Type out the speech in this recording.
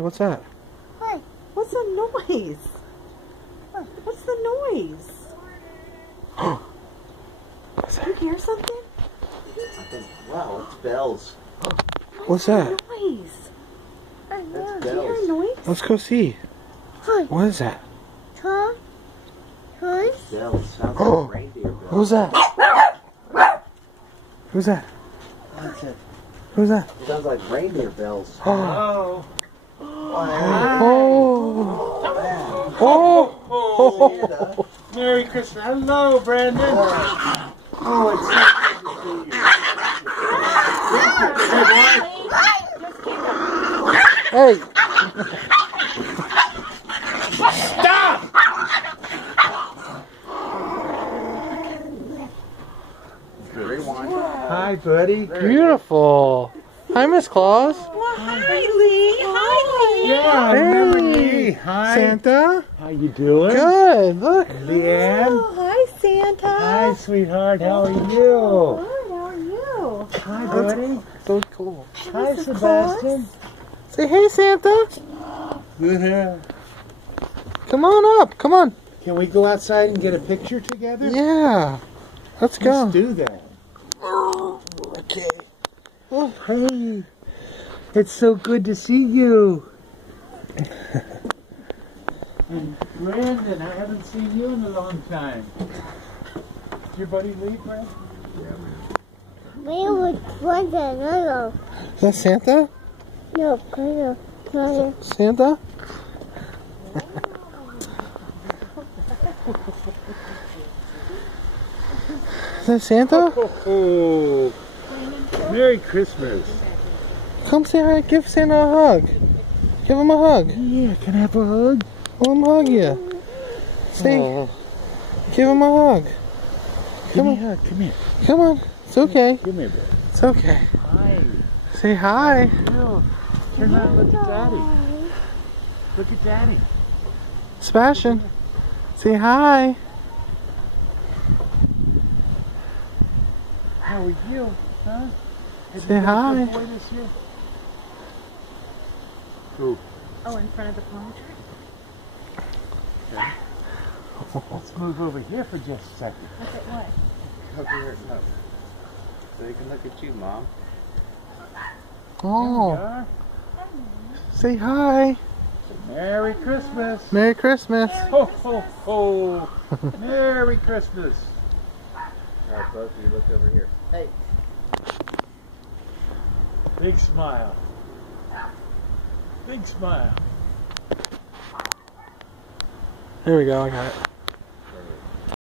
What's that? What? What's the noise? What's the noise? What's Do you hear something? Wow, it's bells. What's that? Noise. That's Do you bells. hear a noise? Let's go see. What is that? Huh? Bells. Sounds Oh. like reindeer bells. Who's that? Who's that? That's it. Who's that? It sounds like reindeer bells. Oh. Oh. Oh. Santa. Merry Christmas. Hello, Brandon. Oh, it's so good to see you. Hey. Stop! Rewind. Hi, buddy. Beautiful. Hi, Miss Claus. Hi, Lee. Hi, Lee. Yeah, remember me. Hi. Santa. How you doing? Good. Look. Leanne. Oh, hi, Santa. Hi, sweetheart. How are you? Good. How are you? Hi, buddy. So cool. Hi, Mrs. Sebastian. Say hey, Santa. Come on up. Come on. Can we go outside and get a picture together? Yeah. Let's go. Let's do that. Okay. Oh, hey. It's so good to see you. And Brandon, I haven't seen you in a long time. Did your buddy leave, Brandon? We would want another. Is that Santa? No, kind of. Santa? Is that Santa? Oh, Merry Christmas. Come say hi. Give Santa a hug. Give him a hug. Yeah, can I have a hug? Let him hug you. Say, give him a hug. Give me on. a hug. Come here. Come on. It's okay. Give me a bit. It's okay. Hi. Say hi. No. Turn around and look at Daddy. Look at Daddy. Sebastian. Say hi. How are you? Huh? Have Say you been a hi. good boy this year? Who? Oh, in front of the palm tree? Let's move over here for just a second. Look at what? Over here, no. So they can look at you, Mom. Here we Oh. are. Say hi. Merry Christmas. Merry Christmas. Ho, ho, ho. Merry Christmas. All right, both of you look over here. Hey. Big smile. Big smile. Here we go. I got it.